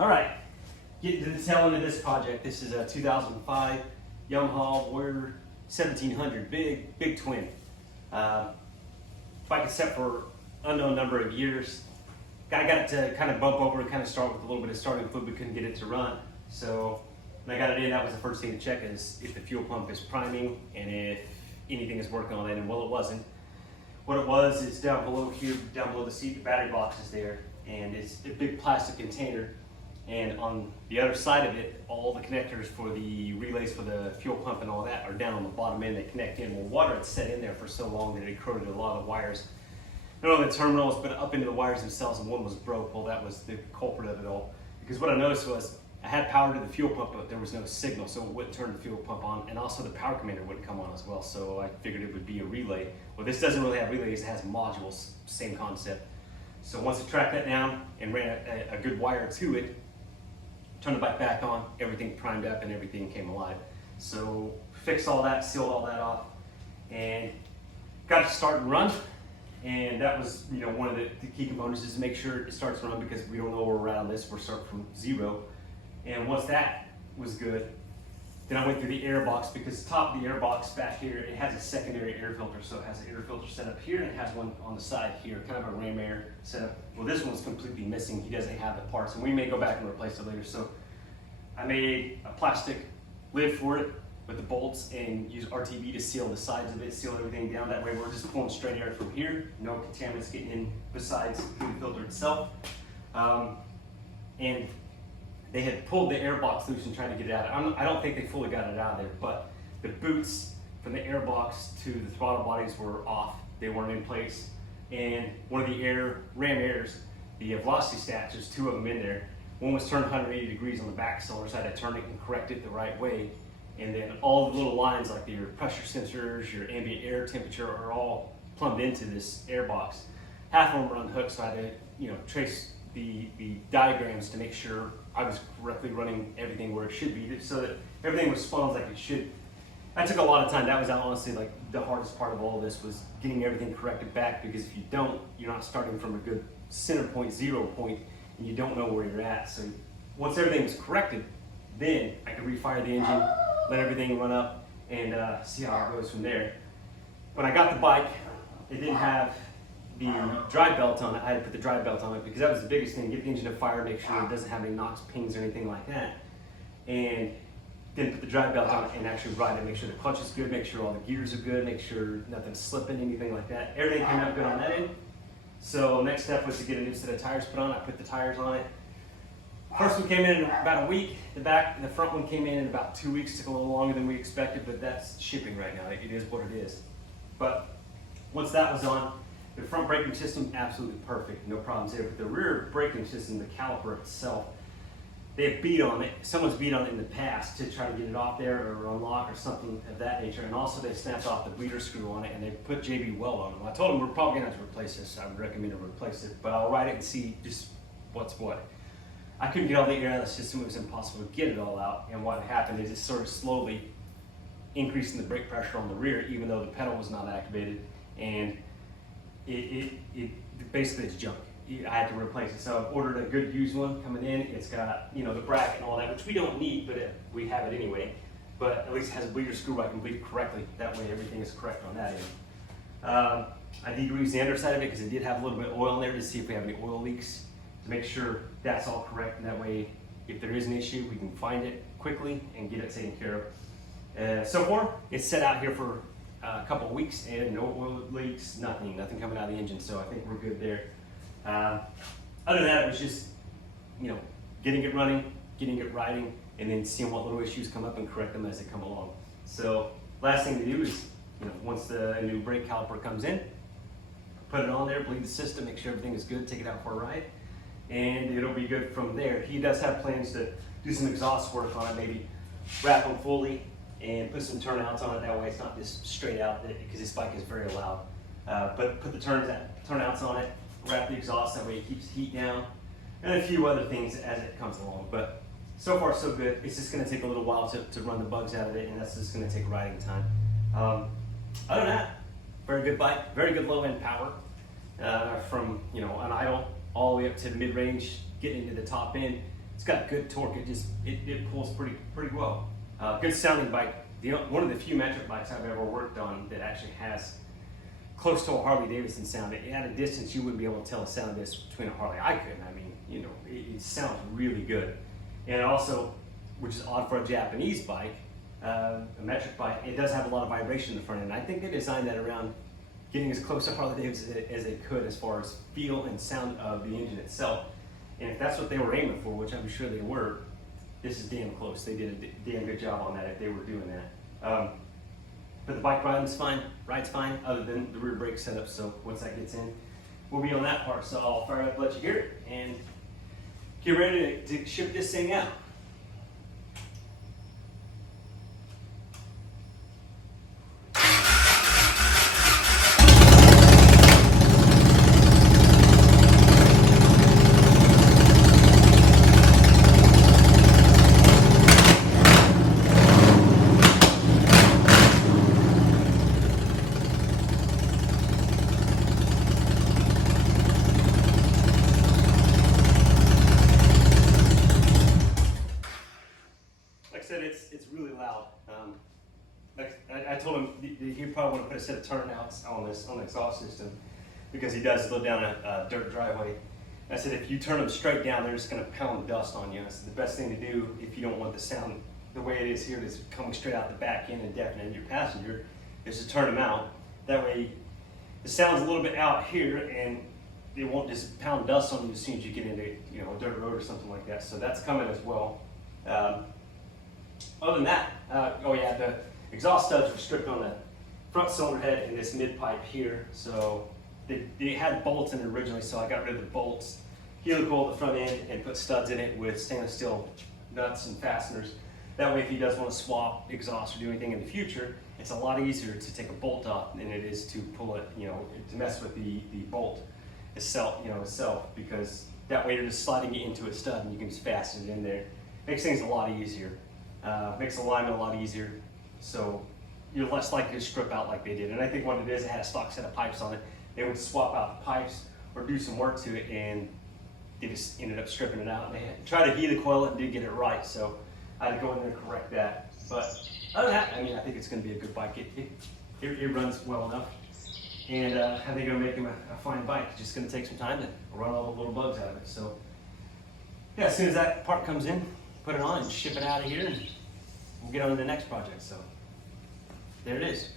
All right, getting to the tail end of this project. This is a 2005 Yamaha Warrior 1700, big twin. Bike is set for unknown number of years. I got it to kind of bump over and kind of start with a little bit of starting fluid, but couldn't get it to run. So when I got it in, that was the first thing to check, is if the fuel pump is priming and if anything is working on it, and well, it wasn't. What it was is down below here, down below the seat, the battery box is there, and it's a big plastic container. And on the other side of it, all the connectors for the relays for the fuel pump and all that are down on the bottom end. They connect in. Well, water had set in there for so long that it corroded a lot of the wires. Not only the terminals, but up into the wires themselves, and one was broke. Well, that was the culprit of it all. Because what I noticed was I had power to the fuel pump, but there was no signal, so it wouldn't turn the fuel pump on, and also the power commander wouldn't come on as well. So I figured it would be a relay. Well, this doesn't really have relays; it has modules. Same concept. So once I tracked that down and ran a good wire to it, turned the bike back on, everything primed up and everything came alive. So fixed all that, sealed all that off, and got it to start and run. And that was, one of the key components, is to make sure it starts to run, because we don't know where we're at on this. We're starting from zero. And once that was good, then I went through the air box, because the top of the air box back here, it has a secondary air filter. So it has an air filter set up here, and it has one on the side here, kind of a ram air setup. Well, this one's completely missing. He doesn't have the parts, and we may go back and replace it later. So I made a plastic lid for it with the bolts, and use RTV to seal the sides of it, seal everything down. That way we're just pulling straight air from here, no contaminants getting in besides the filter itself. And they had pulled the air box loose and tried to get it out. I don't think they fully got it out of there, but the boots from the air box to the throttle bodies were off. They weren't in place. And one of the ram airs, the velocity stats, there's two of them in there. One was turned 180 degrees on the back cylinder, so I had to turn it and correct it the right way. And then all the little lines, like your pressure sensors, your ambient air temperature, are all plumbed into this air box. Half of them were unhooked, so I had to trace the diagrams to make sure I was correctly running everything where it should be, so that everything responds like it should. That took a lot of time. That was honestly like the hardest part of all of this, was getting everything corrected back, because if you don't, you're not starting from a good center point, 0 point, and you don't know where you're at. So once everything was corrected, then I could refire the engine, let everything run up, and see how it goes from there. When I got the bike, it didn't have the drive belt on it. I had to put the drive belt on it, because that was the biggest thing: get the engine to fire, make sure it doesn't have any knocks, pings, or anything like that. And then put the drive belt on it and actually ride it, make sure the clutch is good, make sure all the gears are good, make sure nothing's slipping, anything like that. Everything came out good on that end. So next step was to get a new set of tires put on. I put the tires on it. First one came in about a week. The front one came in about 2 weeks. Took a little longer than we expected, but that's shipping right now. It is what it is. But once that was on, the front braking system, absolutely perfect, no problems there. But the rear braking system, the caliper itself, they have beat on it. Someone's beat on it in the past to try to get it off there or unlock or something of that nature. And also they snapped off the bleeder screw on it, and they put JB Weld on it. I told them we're probably gonna have to replace this. I would recommend to replace it, but I'll ride it and see just what's what. I couldn't get all the air out of the system. It was impossible to get it all out. And what happened is it sort of slowly increasing the brake pressure on the rear, even though the pedal was not activated. And it basically it's junk. I had to replace it. So I've ordered a good used one coming in. It's got, the bracket and all that, which we don't need, but we have it anyway. But at least it has a bleeder screw where I can bleed it correctly. That way everything is correct on that end. I degreased the underside of it, because it did have a little bit of oil in there, to see if we have any oil leaks, to make sure that's all correct. And that way, if there is an issue, we can find it quickly and get it taken care of. So far, it's set out here for a couple of weeks, and no oil leaks, nothing coming out of the engine. So I think we're good there. Other than that, it was just, getting it running, getting it riding, and then seeing what little issues come up and correct them as they come along. So last thing to do is, once the new brake caliper comes in, put it on there, bleed the system, make sure everything is good, take it out for a ride, and it'll be good from there. He does have plans to do some exhaust work on it, maybe wrap them fully and put some turnouts on it. That way it's not just straight out, because this bike is very loud. But put the turnouts on it, wrap the exhaust, that way it keeps heat down, and a few other things as it comes along. But so far so good. It's just going to take a little while to run the bugs out of it, and that's just going to take riding time. Other than that, very good bike, very good low end power, from an idle all the way up to mid range, getting into the top end. It's got good torque. It pulls pretty well. Good sounding bike. One of the few metric bikes I've ever worked on that actually has close to a Harley Davidson sound. At a distance, you wouldn't be able to tell the sound of this between a Harley. I couldn't. I mean, you know, it sounds really good. And also, which is odd for a Japanese bike, a metric bike, it does have a lot of vibration in the front end. I think they designed that around getting as close to Harley Davidson as they could as far as feel and sound of the engine itself. And if that's what they were aiming for, which I'm sure they were, this is damn close. They did a damn good job on that if they were doing that. But the bike rides fine, other than the rear brake setup. So once that gets in, we'll be on that part. So I'll fire it up, let you hear it, and get ready to ship this thing out. It's really loud. I told him he probably want to put a set of turnouts on the exhaust system because he does live down a dirt driveway. I said if you turn them straight down, they're just going to pound dust on you. I said the best thing to do if you don't want the sound the way it is here, that's coming straight out the back end and deafening your passenger, is to turn them out. That way, the sound's a little bit out here and it won't just pound dust on you as soon as you get into a dirt road or something like that. So that's coming as well. Other than that, the exhaust studs were stripped on the front cylinder head and this mid pipe here. So they had bolts in it originally, so I got rid of the bolts, helicoiled the front end, and put studs in it with stainless steel nuts and fasteners. That way, if he does want to swap exhaust or do anything in the future, it's a lot easier to take a bolt off than it is to pull it, to mess with the bolt itself, because that way you're just sliding it into a stud and you can just fasten it in there. Makes things a lot easier. Makes alignment a lot easier, so you're less likely to strip out like they did. And I think what it is, it had a stock set of pipes on it. They would swap out the pipes or do some work to it, and they just ended up stripping it out. And they had tried to helicoil it and did get it right, so I had to go in there and correct that. But other than that, I think it's going to be a good bike. It runs well enough, and I think it'll make him a fine bike. It's just going to take some time to run all the little bugs out of it. So yeah, as soon as that part comes in, put it on and ship it out of here, and we'll get on to the next project. So there it is.